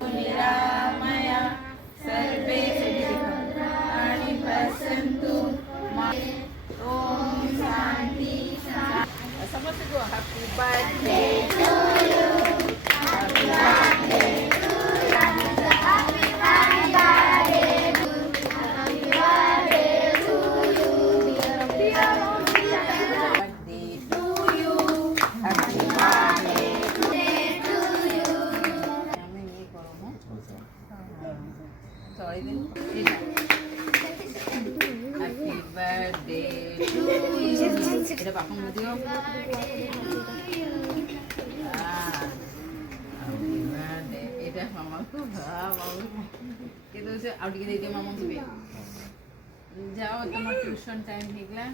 निरामय सर्वे प्राणी पश्यन्तु ओम शांति समस्त को happy birthday to you happy birthday to এটা বাপু দিও এটা মামা খুব কিন্তু ଆଉ ଟିକେ ଦେଇଦିଅ ମାମାଙ୍କୁ ବି ଯାଅ ତମ ଟ୍ୟୁସନ୍ ଟାଇମ୍ ହେଇଗଲା